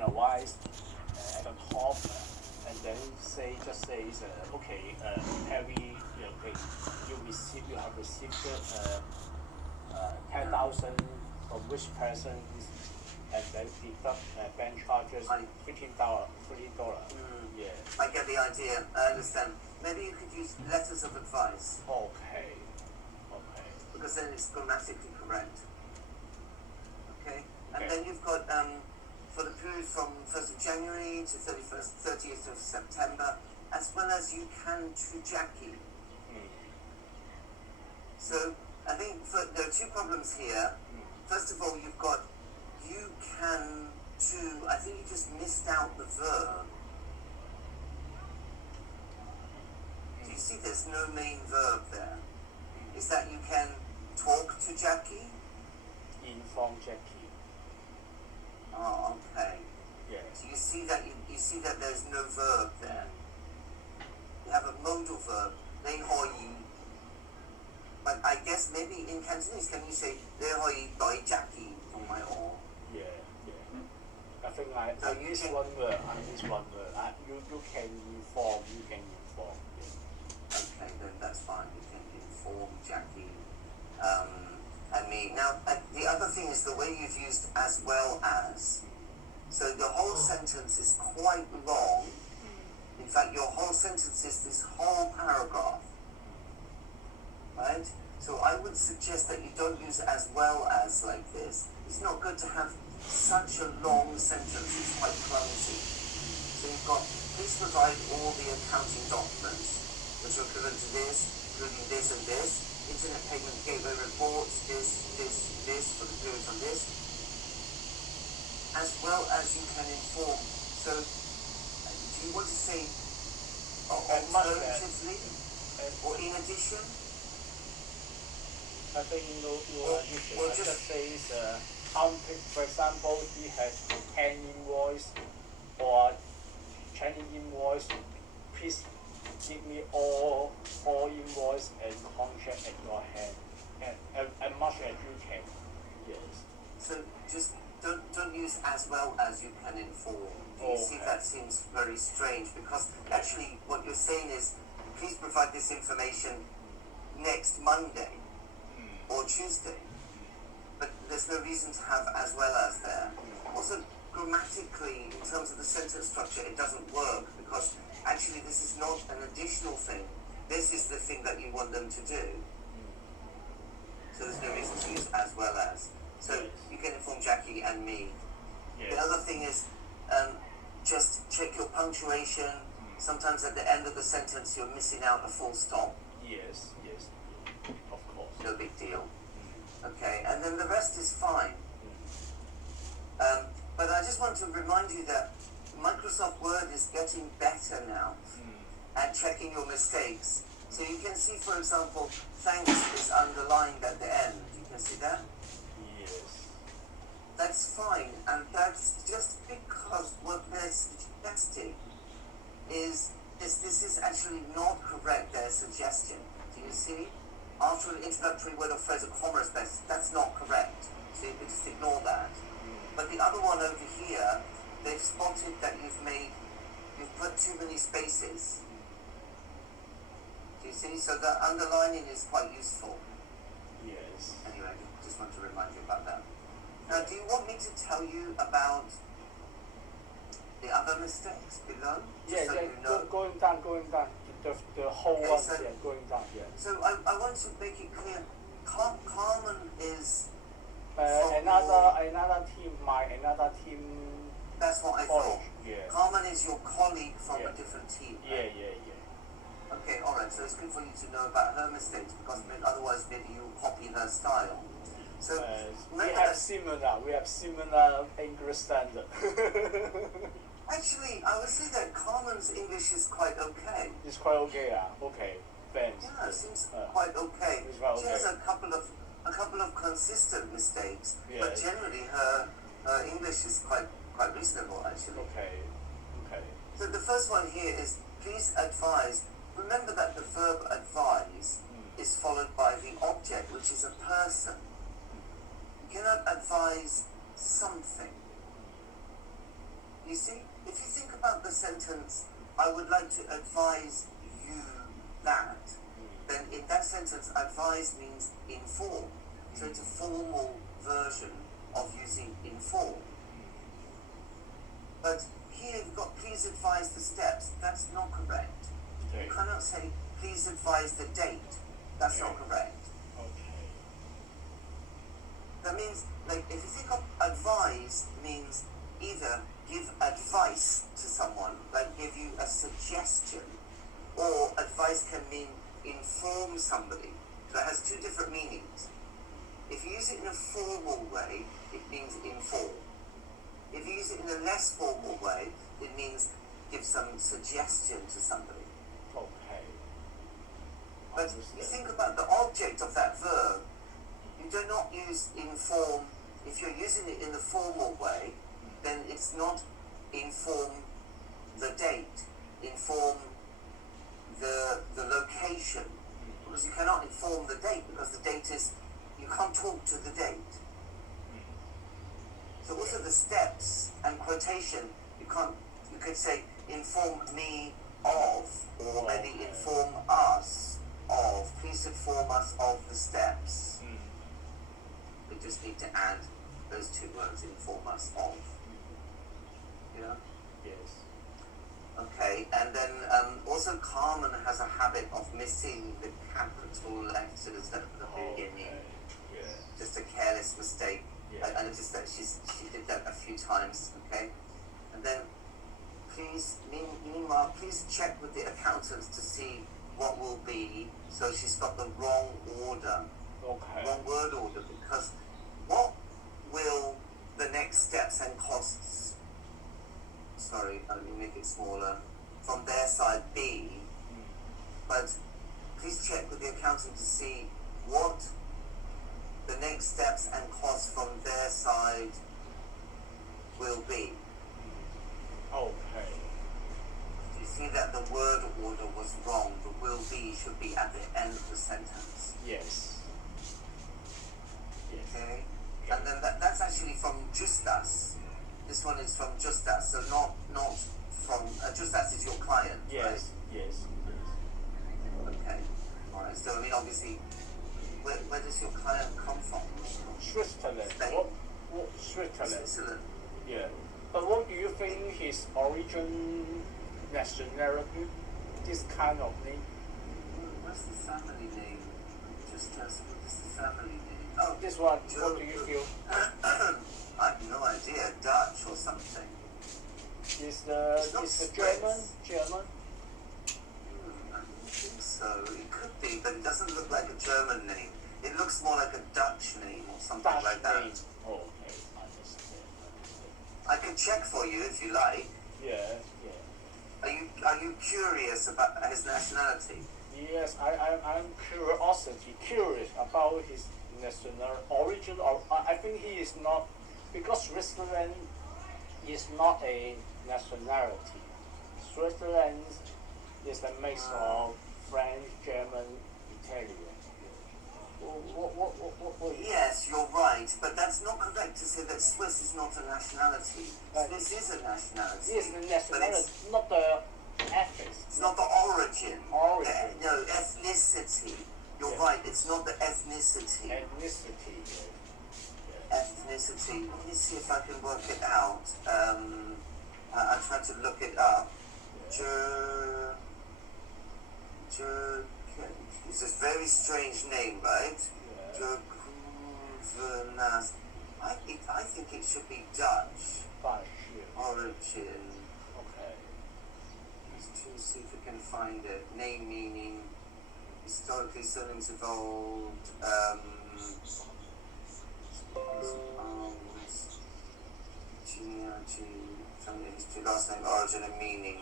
finalize at the top, and then just says, okay, Harry, you have received 10,000 from which person is, and then deduct bank charges $15. Yeah. I get the idea. I understand. Maybe you could use letters of advice. Okay. Because then it's grammatically correct. Okay? And Okay. then you've got for the period from 1st of January to 30th of September, as well as you can to Jackie. So I think there are two problems here. First of all, you've got you can to. I think you just missed out the verb. Do you see there's no main verb there? Is that you can talk to Jackie? Inform Jackie. Oh, okay. Yeah. So you see that there's no verb there. You have a modal verb, 你可以. But I guess maybe in Cantonese, can you say 你可以對 Jackie 同埋我? Yeah. I think I miss one word. You can inform. Yeah. Okay, then that's fine. You can inform Jackie and me. Now, the other thing is the way you've used as well as. So the whole sentence is quite long. In fact, your whole sentence is this whole paragraph. Right? So I would suggest that you don't use as well as like this. It's not good to have such a long sentence. It's quite clumsy. So you've got, please provide all the accounting documents which are equivalent to this, including this and this, internet payment gateway reports, this for the period on this, as well as you can inform. So, do you want to say alternatively or in addition? I think no addition. I just say, for example, he has 10 invoice or 20 invoice. Please give me all invoice and contract at your hand, as much as you can. Yes. So just don't use as well as you can inform. Do you see that seems very strange? Because actually what you're saying is, please provide this information next Monday or Tuesday. But there's no reason to have as well as there. Also, grammatically, in terms of the sentence structure, it doesn't work because actually this is not an additional thing. This is the thing that you want them to do. So there's no reason to use as well as. So you can inform Jackie and me. Yes. The other thing is just check your punctuation. Sometimes at the end of the sentence you're missing out a full stop. Yes, of course. No big deal. Okay, and then the rest is fine. But I just want to remind you that Microsoft Word is getting better now at checking your mistakes. So you can see, for example, thanks is underlined at the end. You can see that? Yes. That's fine, and that's just because what they're suggesting is this is actually not correct, their suggestion. Do you see? After an introductory word or phrase, a comma is best. That's not correct. So you can just ignore that. But the other one over here, they've spotted that you've put too many spaces. Do you see? So the underlining is quite useful. Yes. Anyway, I just want to remind you about that. Now, do you want me to tell you about the other mistakes below? Just so you know. Going down. The whole one, so, going down, yeah. So I want to make it clear, Carmen is another team. That's what I thought. Yeah. Carmen is your colleague from a different team. Right? Yeah. Okay, alright, so it's good for you to know about her mistakes because otherwise maybe you copy her style. So we have similar English standard. Actually, I would say that Carmen's English is quite okay. It's quite okay, okay. Thanks. Yeah, it seems quite okay. She has a couple of consistent mistakes, but generally her English is quite reasonable actually. Okay. So the first one here is please advise. Remember that the verb advise is followed by the object, which is a person. You cannot advise something. You see, if you think about the sentence, I would like to advise you that, then in that sentence, advise means inform. So it's a formal version of using inform. But here you've got please advise the steps. That's not correct. Okay. You cannot say please advise the date. That's not correct. Okay. That means, like, if you think of advise means either give advice to someone, like give you a suggestion, or advice can mean inform somebody. So it has two different meanings. If you use it in a formal way, it means inform. If you use it in a less formal way, it means give some suggestion to somebody. Okay. But you think about the object of that verb. You do not use inform. If you're using it in the formal way, then it's not inform the date, inform the location. Because you cannot inform the date, because the date is, you can't talk to the date. So also the steps and quotation, you could say inform me of, or maybe inform us of. Please inform us of the steps. We just need to add those two words, inform us of. You know? Yes. Okay, and then also Carmen has a habit of missing the capital letters at the beginning. Yeah. Just a careless mistake. Yeah. I noticed that she did that a few times, okay? And then meanwhile, please check with the accountants to see what will be. So she's got the wrong order, Okay. wrong word order, because what will the next steps and costs, sorry, let me make it smaller, from their side be? But please check with the accountant to see what the next steps and costs from their side will be. Okay. You see that the word order was wrong. The will be should be at the end of the sentence. Yes. Yes. Okay? And then that's actually from Justas. This one is from Justas, so not from Justas is your client, Yes. right? Yes. Okay. Alright, so I mean obviously where does your client come from? Switzerland. Spain. What Switzerland? Switzerland. Yeah. But what do you think his origin, nationality, this kind of name? What's the family name? Justas, what is the family name? Oh, This one, what do you feel? I have no idea. Dutch or something. Is It's not the German? Swiss. German? I don't think so. It could be, but it doesn't look like a German name. It looks more like a Dutch name or something Dutch like that. name. Oh, okay. Understand. I can check for you if you like. Yeah. Are you curious about his nationality? Yes, I'm curious about his national origin. Or I think he is not, because Switzerland is not a nationality. Switzerland is a mix of French, German, Italian. What Yes, you're right, but that's not correct to say that Swiss is not a nationality. Swiss is a nationality. is the but nationality, not the ethnic. it's not the origin. Origin. No, ethnicity. You're Yes. right, it's not the ethnicity. Ethnicity. Ethnicity. Let me see if I can work it out. I tried to look it up. It's a very strange name, right? Jurkuvenas. I think it should be Dutch Dutch. origin. Okay. Let's see if we can find it. Name meaning. Historically, surnames evolved. Genealogy, family history, last name, origin, and meaning.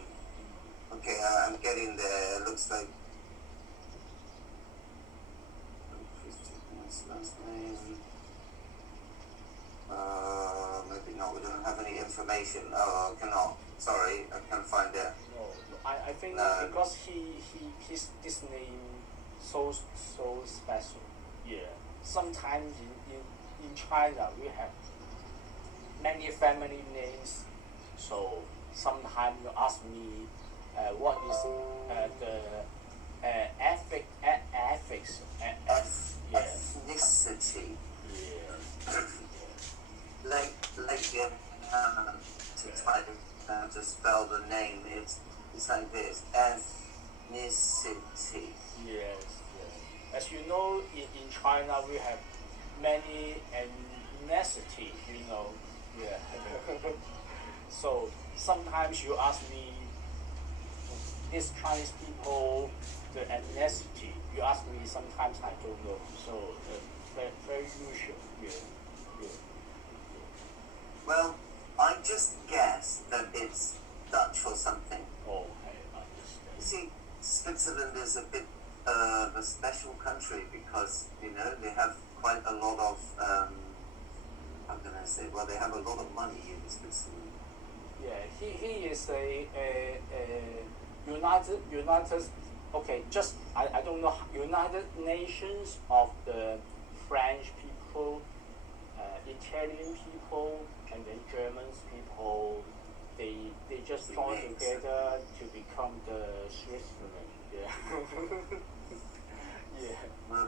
Okay, I'm getting there. Looks like. Last name. Maybe not. We don't have any information. Oh, I cannot. Sorry, I can't find it. No, I think No. because his this name so special. Yeah. Sometimes in China we have many family names So sometimes you ask me what is the ethics, yes, ethnicity. yeah, Like to try to spell the name, it's like this: ethnicity. yes, yes. As you know, in China we have many ethnicity, yeah. So sometimes you ask me, these Chinese people, the ethnicity, you ask me, sometimes I don't know. So very usual, yeah, yeah. Well, I just guess that it's Dutch or something. Oh, I understand. You see, Switzerland is a bit of a special country because they have quite a lot of how can I say? Well, they have a lot of money in Switzerland. Yeah, he is a United, okay, just I don't know, United Nations of the French people, Italian people, and then German people. They just join together to become the Switzerland. Yeah. Yeah. Well,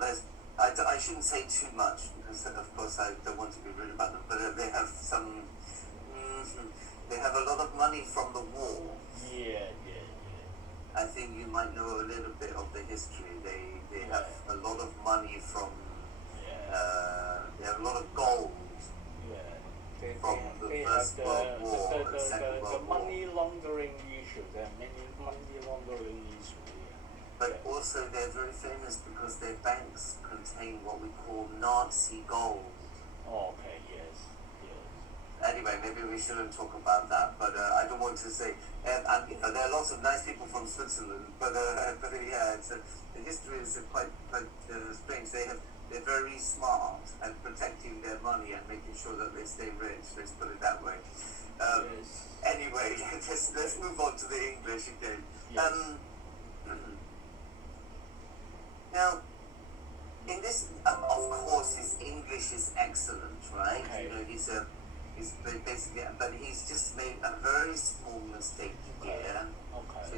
I shouldn't say too much because, of course, I don't want to be rude about them. But they have some. They have a lot of money from the war. Yeah, yeah, yeah. I think you might know a little bit of the history. They have a lot of money from. They have a lot of gold. Yeah, from the First World War and Second World War. money laundering issue. There are many money laundering issues. Yeah. But also they're very famous because their banks contain what we call Nazi gold. Oh, okay. Yes. Yes. Anyway, maybe we shouldn't talk about that. But I don't want to say. There are lots of nice people from Switzerland, but yeah, the history is quite strange. They're very smart at protecting their money and making sure that they stay rich. Let's put it that way. Yes. Anyway, let's move on to the English again. Yes. Now, in this, of course, his English is excellent, right? Okay. He's basically, but he's just made a very small mistake here. Okay. So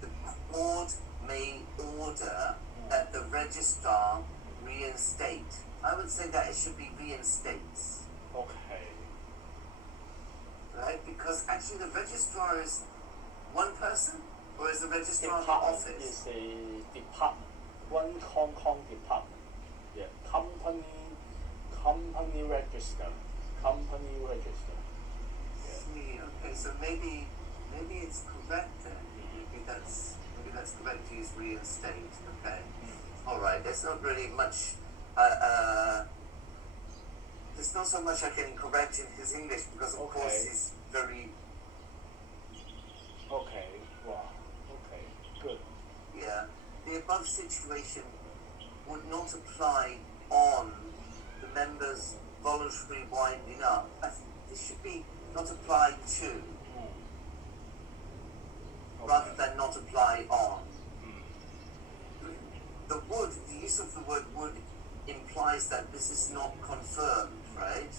the court may order that the registrar reinstate. I would say that it should be reinstates. Okay. Right? Because actually the registrar is one person, or is the registrar the Department office? is a department. One Hong Kong department. Yeah. Company register. Company register. Yeah. Okay, so maybe it's correct then. Maybe that's correct to use reinstate. Okay. All right. There's not really much. There's not so much I can correct in his English because of course he's very. Okay. Wow. Okay. Good. Yeah. The above situation would not apply on the members' voluntary winding up. This should be not apply to, rather than not apply on. The use of the word would implies that this is not confirmed, right?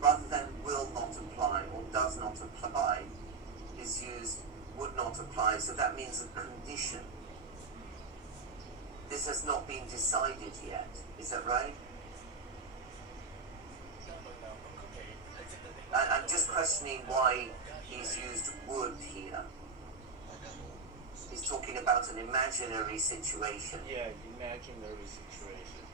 Rather than will not apply or does not apply is used would not apply, so that means a condition. This has not been decided yet, is that right? I'm just questioning why he's used would here. He's talking about an imaginary situation. Yeah, imaginary situation.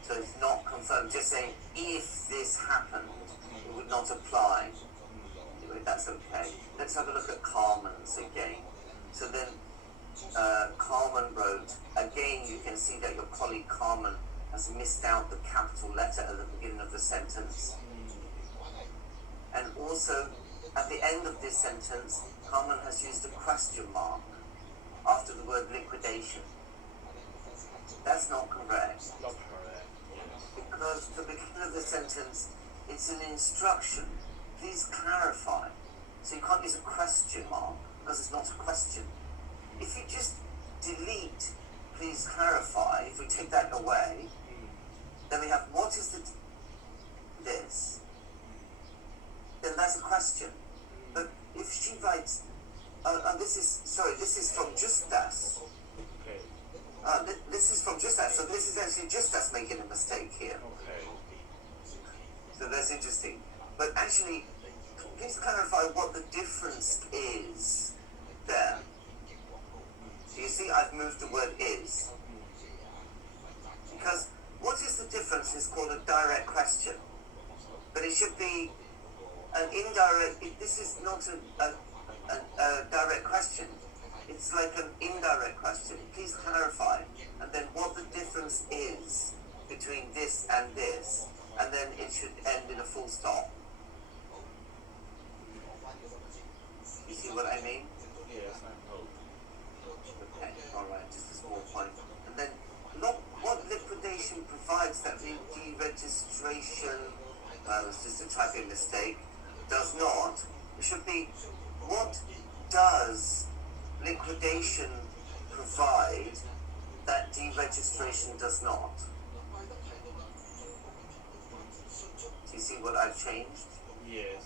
So it's not confirmed, just saying if this happened, it would not apply. Anyway, that's okay. Let's have a look at Carmen's again. So then Carmen wrote, again you can see that your colleague Carmen has missed out the capital letter at the beginning of the sentence. And also, at the end of this sentence, Carmen has used a question mark after the word liquidation. That's not correct. Not correct. Because the beginning of the sentence, it's an instruction. Please clarify. So you can't use a question mark because it's not a question. If you just delete, please clarify, if we take that away, then we have what is this? question. But if she writes, this is from Justas. Okay. This is from Justas, so this is actually Justas making a mistake here. Okay. So that's interesting. But actually, please clarify what the difference is there. So you see, I've moved the word is. Because what is the difference is called a direct question. But it should be an indirect, this is not a direct question. It's like an indirect question. Please clarify. And then what the difference is between this and this. And then it should end in a full stop. You see what I mean? Yes, I know. Okay, alright, just a small point. And then, what liquidation provides that the deregistration, it's just a typing mistake, does not. It should be, what does liquidation provide that deregistration does not? Do you see what I've changed? Yes.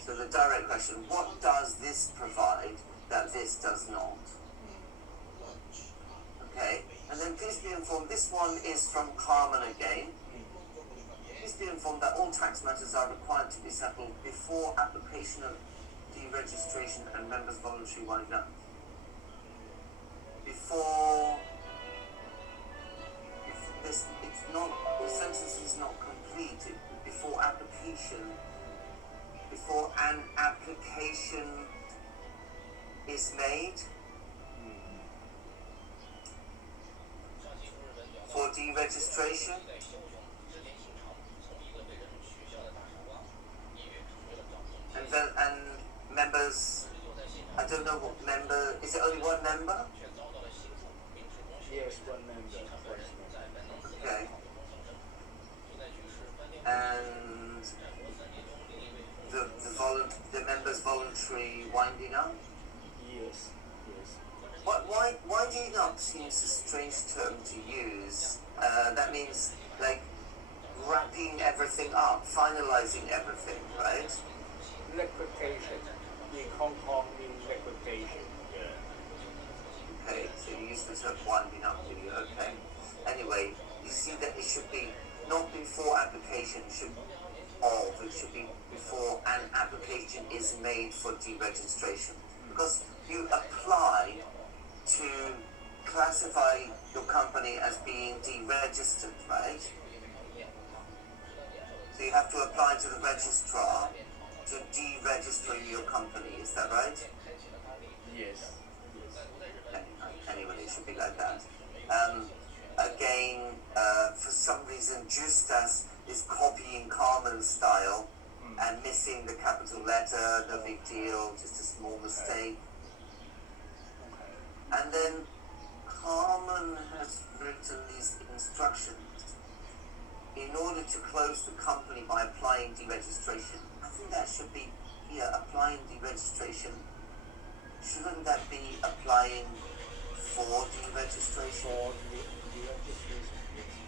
So the direct question, what does this provide that this does not? Okay, and then please be informed, this one is from Carmen again. Please be informed that all tax matters are required to be settled before application of deregistration and members' voluntary winding up. The sentence is not completed before an application is made for deregistration. And members, I don't know what member, is it only one member? Yes, one member. Okay. And the members voluntary winding up? Yes. Winding up seems a strange term to use. That means like wrapping everything up, finalizing everything, right? Liquidation. In Hong Kong, in liquidation. Yeah. Okay, so you use the term winding up, do you? Okay. Anyway, you see that it should be not before application, it should be before an application is made for deregistration. Because you apply to classify your company as being deregistered, right? So you have to apply to the registrar to deregister your company, is that right? Yes. Anyway, it should be like that. Again, for some reason, Justas is copying Carmen's style and missing the capital letter, no big deal, just a small mistake. And then Carmen has written these instructions in order to close the company by applying deregistration. I think that should be here, applying deregistration. Shouldn't that be applying for deregistration? For deregistration,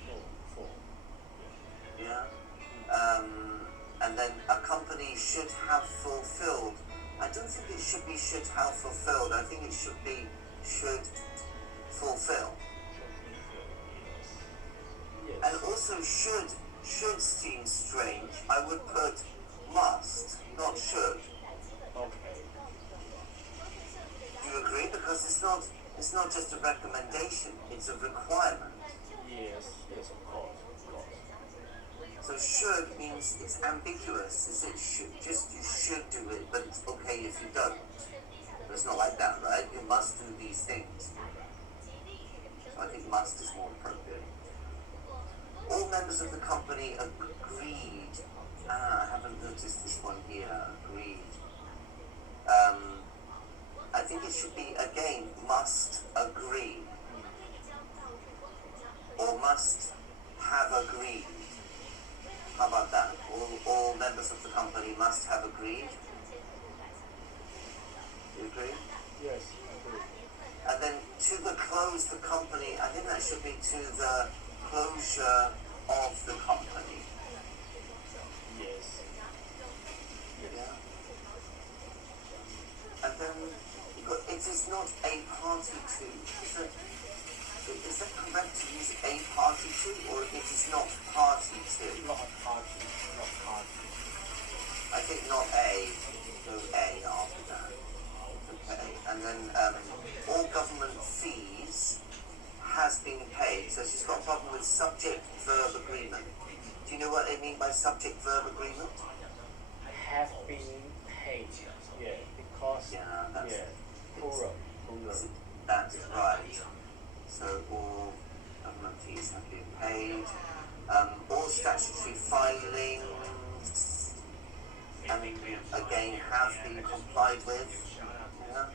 yes. For. Yeah. And then a company should have fulfilled. I don't think it should be should have fulfilled. I think it should be should fulfill. Yes. And also should seem strange. I would put must, not should. Okay. Do you agree? Because it's not just a recommendation, it's a requirement. Yes, of course. So should means it's ambiguous. Is it should? Just you should do it, but it's okay if you don't. But it's not like that, right? You must do these things. So I think must is more appropriate. All members of the company agreed. I haven't noticed this one here. Agreed. I think it should be again must agree or must have agreed. How about that? All members of the company must have agreed. You agree? Yes, I agree. And then to the close the company, I think that should be to the closure of the company. Yes. not a party to. Is that correct to use a party to, or it is not party to? Not a party, not party. I think not a, no a after that. Okay, and then all government fees has been paid. So she's got a problem with subject verb agreement. Do you know what they mean by subject verb agreement? Have been paid, yeah, because plural. That's right. So all government fees have been paid. All statutory filings, again, have been complied with. Yeah.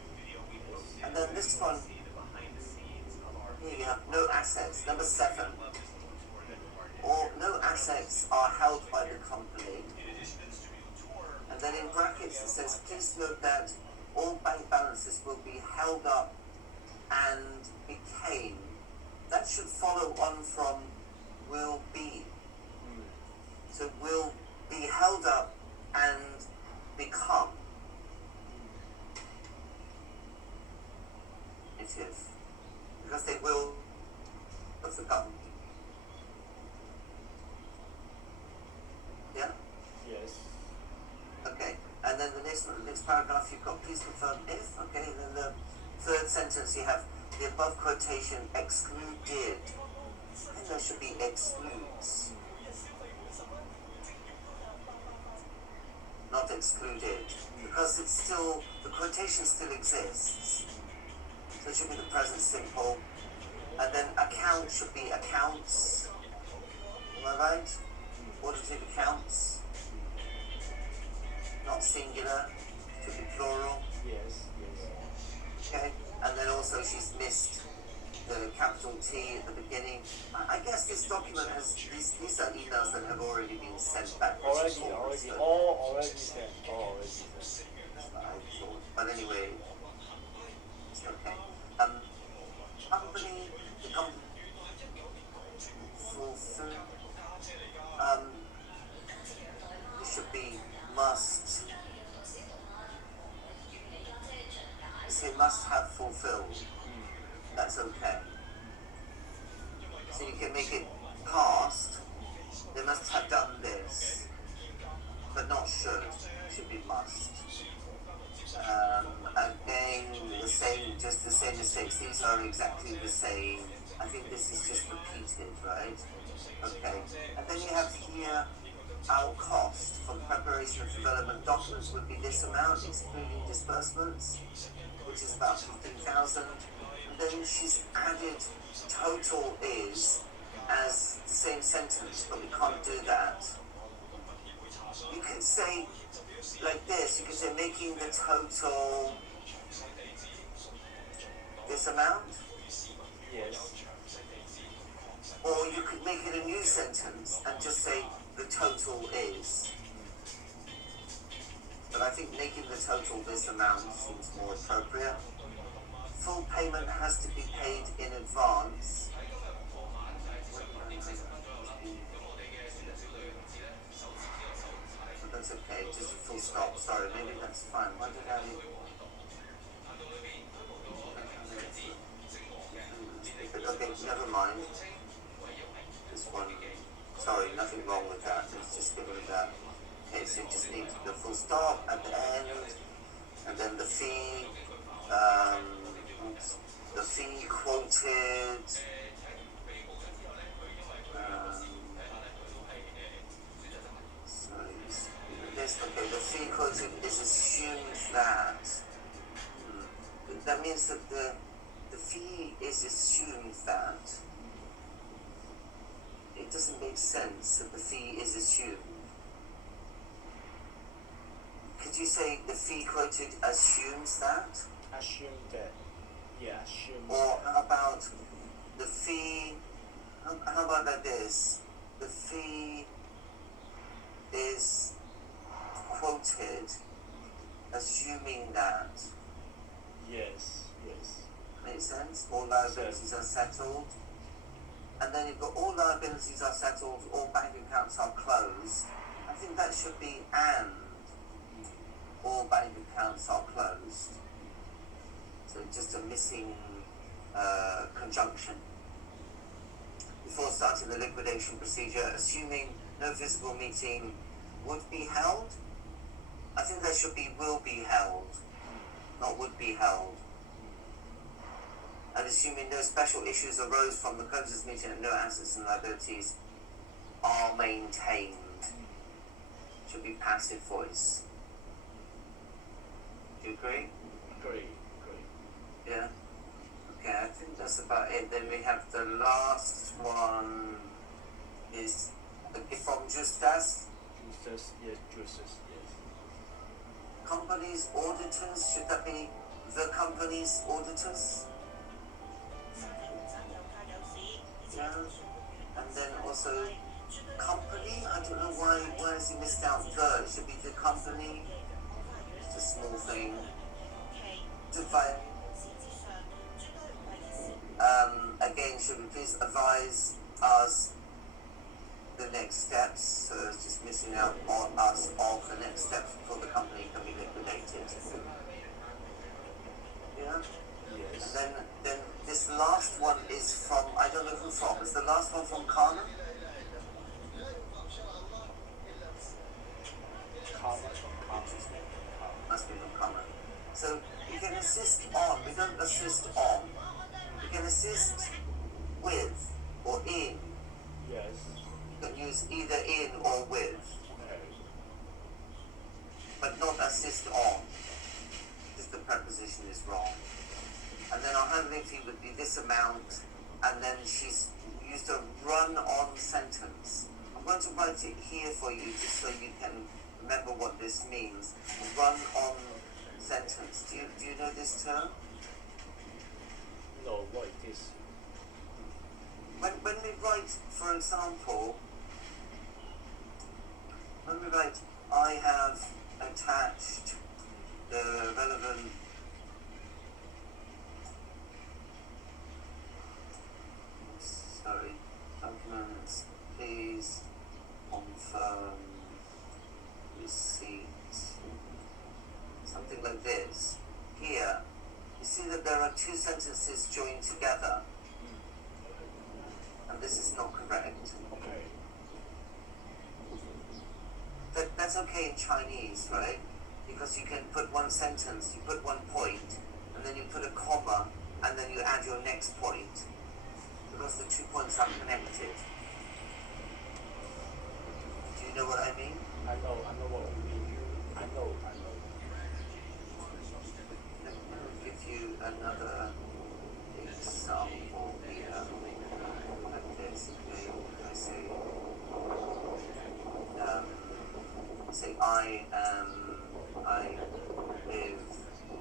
And then this one, here you have no assets. Number 7. Or no assets are held by the company. And then in brackets it says, please note that all bank balances will be held up and became. That should follow on from will be. So will be held up and become. It is. Because they will of the government. Yeah? Yes. Okay. And then the next paragraph you've got please confirm if. Okay. And then the third sentence you have the above quotation excluded. I think there should be excludes. Not excluded. Because it's still, the quotation still exists. So it should be the present simple. And then account should be accounts. Am I right? Audited accounts. Not singular. Should be plural. Yes. Okay. And then also she's missed the capital T at the beginning. I guess this document has, these are emails that have already been sent back. Already sent. But anyway, it's okay. Company, the company fulfill. It should be must. Say must have fulfilled. That's okay. So you can make it past. They must have done this, but not should. It should be must. Again, just the same mistakes. These are exactly the same. I think this is just repeated, right? Okay. And then you have here our cost for preparation of development documents would be this amount, excluding disbursements, which is about 15,000. And then she's added total is as the same sentence, but we can't do that. You could say like this, you could say making the total this amount. Yes. Or you could make it a new sentence and just say the total is. But I think making the total this amount seems more appropriate. Full payment has to be paid in advance. But that's okay, just a full stop. Sorry, maybe that's fine. Why did I... Okay, never mind. This one. Sorry, nothing wrong with that. Let's just get rid of that. Okay, so you just need the full stop at the end, and then the fee quoted. Sorry, this. Okay, the fee quoted is assumed that. That means that the fee is assumed that. It doesn't make sense that the fee is assumed. Could you say the fee quoted assumes that? Assume that. Yeah, assume. Or how about the fee? How about like this? The fee is quoted assuming that. Yes. Makes sense? All liabilities are settled. And then you've got all liabilities are settled, all bank accounts are closed. I think that should be and all bank accounts are closed. So just a missing conjunction. Before starting the liquidation procedure, assuming no physical meeting would be held, I think there should be will be held, not would be held. And assuming no special issues arose from the creditors meeting and no assets and liabilities are maintained, should be passive voice. Do you agree? Agree. Yeah. Okay, I think that's about it. Then we have the last one is from Justas. Justus, yes. Company's auditors, should that be the company's auditors? Yeah. And then also company, I don't know why has he missed out the, it should be the company. It's a small thing. Divide. Again, should we please advise us the next steps? So it's just missing out on us of the next steps before the company can be liquidated. Yeah? Yes. And then this last one is from, I don't know who from. Is the last one from Carmen? Must be from Carmen. So you can assist on, we don't assist on. You can assist with or in. Yes. You can use either in or with, Okay. but not assist on. Just the preposition is wrong. And then our handling fee would be this amount, and then she's used a run-on sentence. I'm going to write it here for you just so you can remember what this means. Run-on sentence. Do you know this term? No, what it is? When we write, for example, when we write, I have attached the relevant documents, please confirm receipt. Something like this. Here, you see that there are two sentences joined together, and this is not correct. Okay. That's okay in Chinese, right? Because you can put one sentence, you put one point, and then you put a comma, and then you add your next point, because the 2 points are connected. Do you know what I mean? I know what you mean. I know. Let me give you another example here. Like this, okay? I say, I live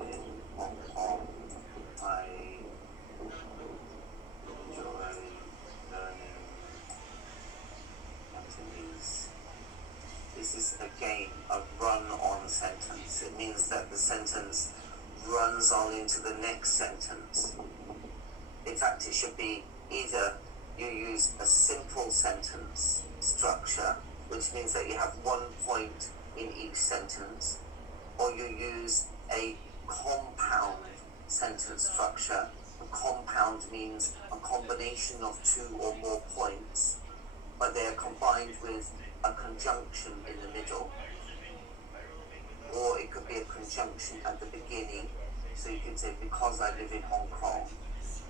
in Hong Kong. I enjoy learning Cantonese. This is again a run-on sentence. It means that the sentence runs on into the next sentence. In fact, it should be either you use a simple sentence structure, which means that you have 1 point in each sentence, or you use a compound sentence structure. A compound means a combination of 2 or more points, but they are combined with a conjunction in the middle. Or it could be a conjunction at the beginning. So you could say, because I live in Hong Kong,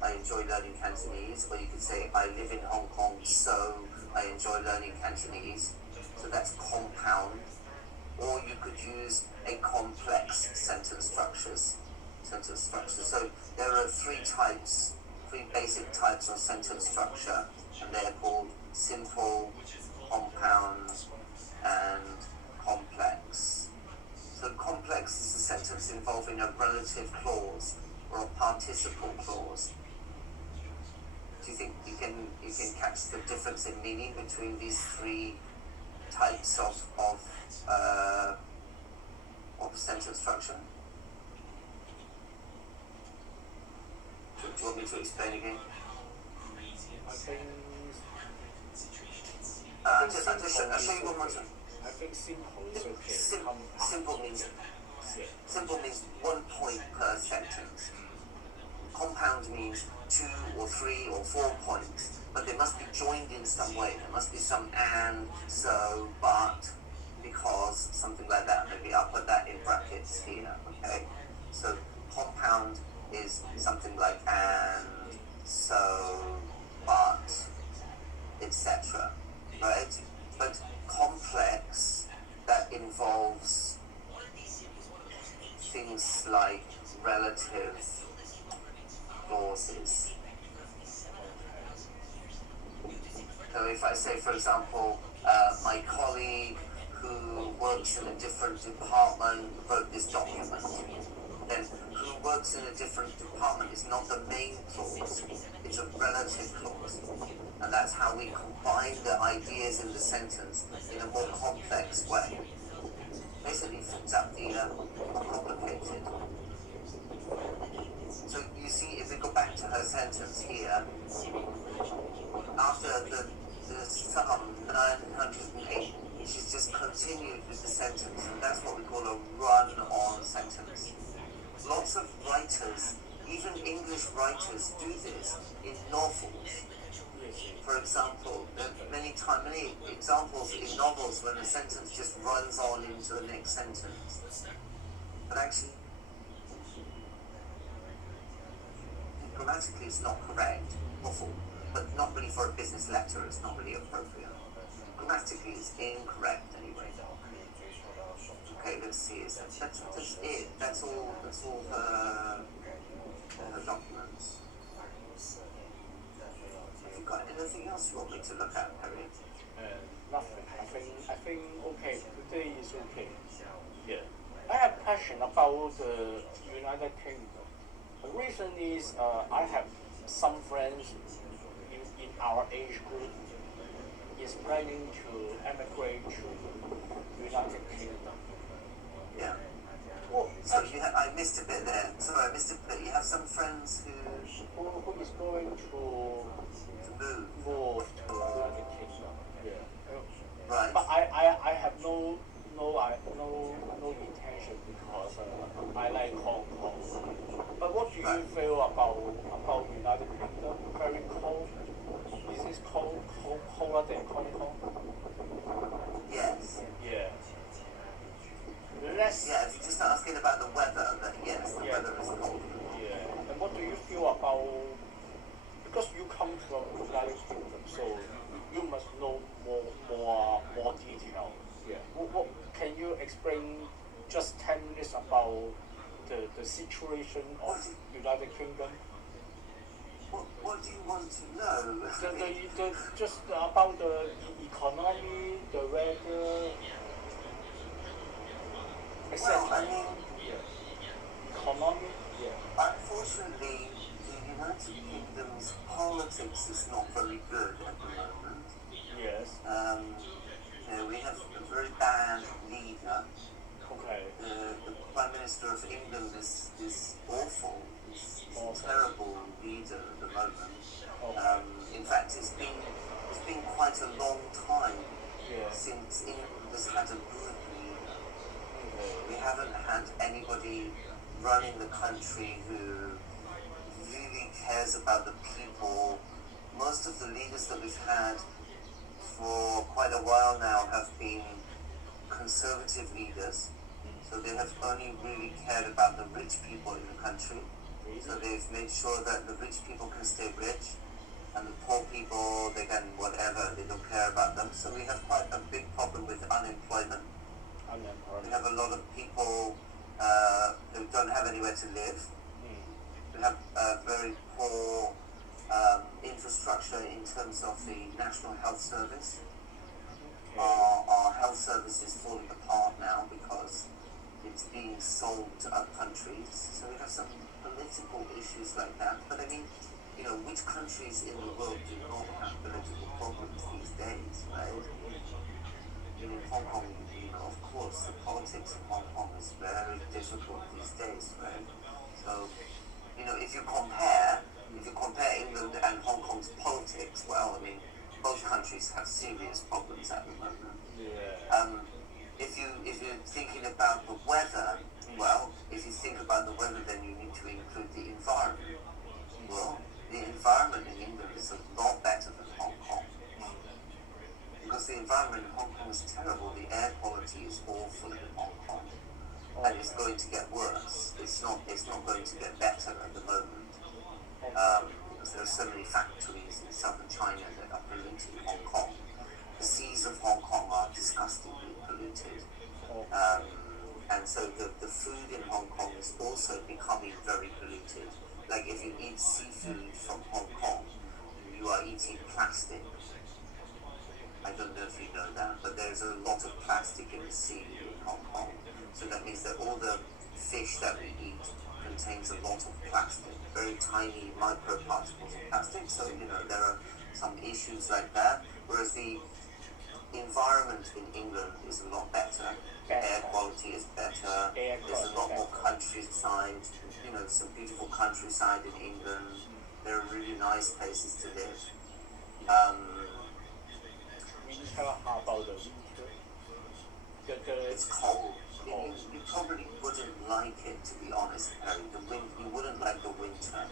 I enjoy learning Cantonese. Or you could say, I live in Hong Kong, so I enjoy learning Cantonese. So that's compound. Or you could use a complex sentence structures. So there are three basic types of sentence structure, and they are called simple, compound, and complex. So complex is a sentence involving a relative clause or a participle clause. Do you think you can catch the difference in meaning between these three types of sentence structure? Do you want me to explain again? I think. I'll show you one more time. I think simple is okay. Simple means 1 point per sentence. compound means 2 or 3 or 4 points, but they must be joined in some way. There must be some and, so, but, because, something like that. Maybe I'll put that in brackets here, okay? So compound is something like and, so, but, etc. Right? But complex, that involves things like relative clauses. So if I say, for example, my colleague who works in a different department wrote this document, then who works in a different department is not the main clause, it's a relative clause. And that's how we combine the ideas in the sentence in a more complex way. Basically things are complicated. So you see, if we go back to her sentence here, after the sum 908, she's just continued with the sentence, and that's what we call a run-on sentence. Lots of writers, even English writers, do this in novels. For example, there are many examples in novels when a sentence just runs on into the next sentence. But actually, grammatically it's not correct, awful, but not really for a business letter, it's not really appropriate. Grammatically it's incorrect anyway. Okay, let's see, that's it. That's all her documents. Have you got anything else you want me to look at, Harry? Nothing. I think okay. Today is okay. Yeah. I have question about the United Kingdom. The reason is I have some friends in our age group is planning to emigrate to United Kingdom. Yeah. Well, So I missed a bit there. Sorry, I missed a bit. You have some friends who is going to move to United Kingdom. Yeah. Right. But I have no intention because I like Hong Kong. But what do you feel about United Kingdom? Very cold. Is this colder than Hong Kong? Yes. Yeah. Yeah, if you're just asking about the weather, then yes, the weather is cold. Yeah. And what do you feel about, because you come from United Kingdom, so you must know more detail. Yeah. What can you explain just 10 minutes about the situation of United Kingdom? What do you want to know? Just about the economy, the weather. Well, I mean, economy. Yeah. Unfortunately, the United Kingdom's politics is not very good at the moment. Yes. We have a very bad leader. Okay. The Prime Minister of England is awful. He's a terrible leader at the moment. Okay. In fact, it's been quite a long time since England has had a good leader. We haven't had anybody running the country who really cares about the people. Most of the leaders that we've had for quite a while now have been conservative leaders. So they have only really cared about the rich people in the country. So they've made sure that the rich people can stay rich and the poor people, they can whatever, they don't care about them. So we have quite a big problem with unemployment. We have a lot of people who don't have anywhere to live. We have very poor infrastructure in terms of the National Health Service. Our health service is falling apart now because it's being sold to other countries. So we have some political issues like that. But I mean, which countries in the world do not have political problems these days, right? In Hong Kong, of course, the politics in Hong Kong is very difficult these days, right? So, if you compare England and Hong Kong's politics, well, I mean, both countries have serious problems at the moment. Yeah. If you're thinking about the weather, well, if you think about the weather, then you need to include the environment. Kong is terrible. The air quality is awful in Hong Kong, and it's going to get worse. It's not going to get better at the moment. Because there are so many factories in southern China that are polluting Hong Kong. The seas of Hong Kong are disgustingly polluted. And so the food in Hong Kong is also becoming very polluted. Like if you eat seafood from Hong Kong, you are eating plastic. I don't know if you know that, but there's a lot of plastic in the sea in Hong Kong. So that means that all the fish that we eat contains a lot of plastic, very tiny microparticles of plastic. So, there are some issues like that. Whereas the environment in England is a lot better. Air quality is better. There's a lot more countryside, some beautiful countryside in England. There are really nice places to live. Winter, how about the winter? It's cold. You probably wouldn't like it, to be honest, Harry. You wouldn't like the winter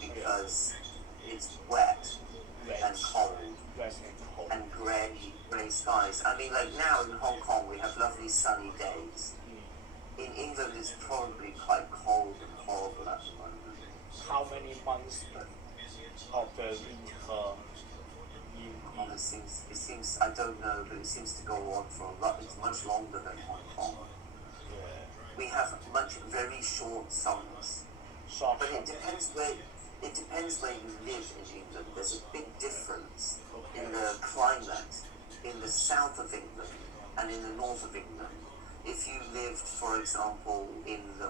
because it's wet and cold and grey skies. I mean, like now in Hong Kong we have lovely sunny days. In England it's probably quite cold and horrible at the moment. How many months of the winter? It seems, I don't know, but it seems to go on for a lot. It's much longer than Hong Kong. We have very short summers. But it depends where you live in England. There's a big difference in the climate in the south of England and in the north of England. If you lived, for example,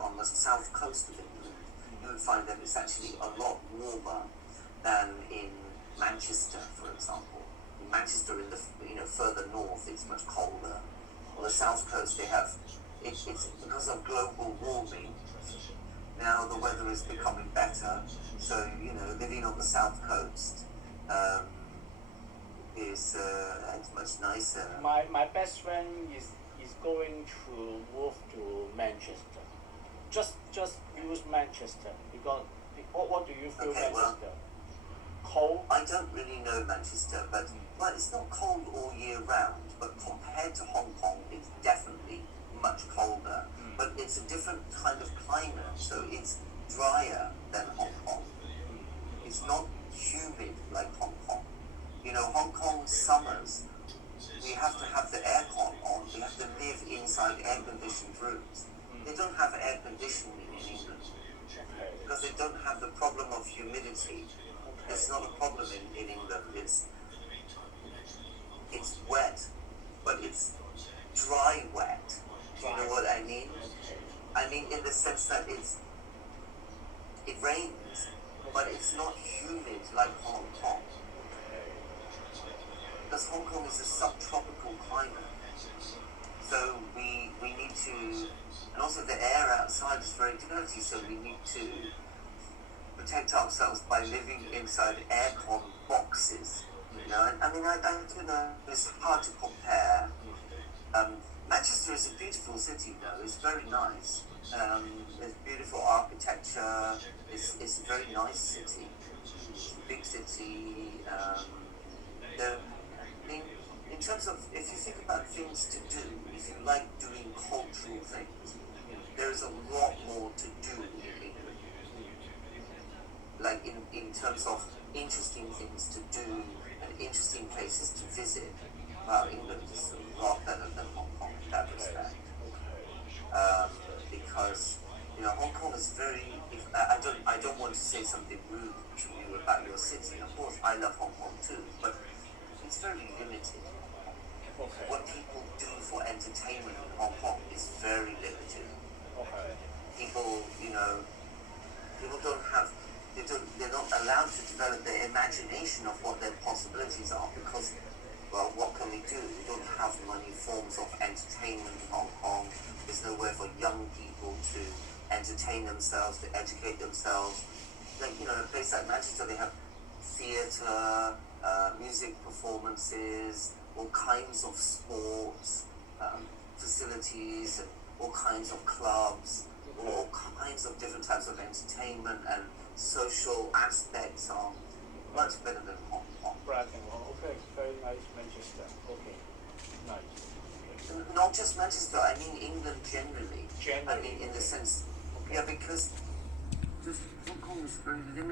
on the south coast of England, you would find that it's actually a lot warmer than in Manchester, for example. In Manchester, in the further north, it's much colder. On the south coast, it's because of global warming. Now the weather is becoming better, so living on the south coast is it's much nicer. My best friend is going to move to Manchester. Just use Manchester because what do you feel Manchester? Well, cold? I don't really know Manchester, but it's not cold all year round. But compared to Hong Kong, it's definitely much colder. But it's a different kind of climate, so it's drier than Hong Kong. It's not humid like Hong Kong. Hong Kong summers, we have to have the aircon on. We have to live inside air-conditioned rooms. They don't have air conditioning in England because they don't have the problem of humidity. It's not a problem in England. It's wet, but it's dry wet. Do you know what I mean? I mean in the sense that it rains, but it's not humid like Hong Kong. Because Hong Kong is a subtropical climate. So we need to, and also the air outside is very dirty, so we need to protect ourselves by living inside aircon boxes. I don't know, it's hard to compare. Manchester is a beautiful city though, it's very nice. There's beautiful architecture, it's a very nice city. It's a big city. In terms of, if you think about things to do, if you like doing cultural things, there's a lot more to do in England. Like in terms of interesting things to do and interesting places to visit, England is a lot better than Hong Kong in that respect. Because Hong Kong is very. I don't want to say something rude to you about your city. Of course, I love Hong Kong too, but it's very limited. What people do for entertainment in Hong Kong is very limited. People, they're not allowed to develop their imagination of what their possibilities are because, well, what can we do? We don't have many forms of entertainment in Hong Kong. There's nowhere for young people to entertain themselves, to educate themselves. Like, a place like Manchester, they have theatre, music performances, all kinds of sports facilities, and all kinds of clubs, all kinds of different types of entertainment and social aspects are much better than Hong Kong. Okay, very nice Manchester. Okay, nice. Not just Manchester, I mean England generally. Generally. I mean, in the sense, yeah, because the Hong Kong is very limited.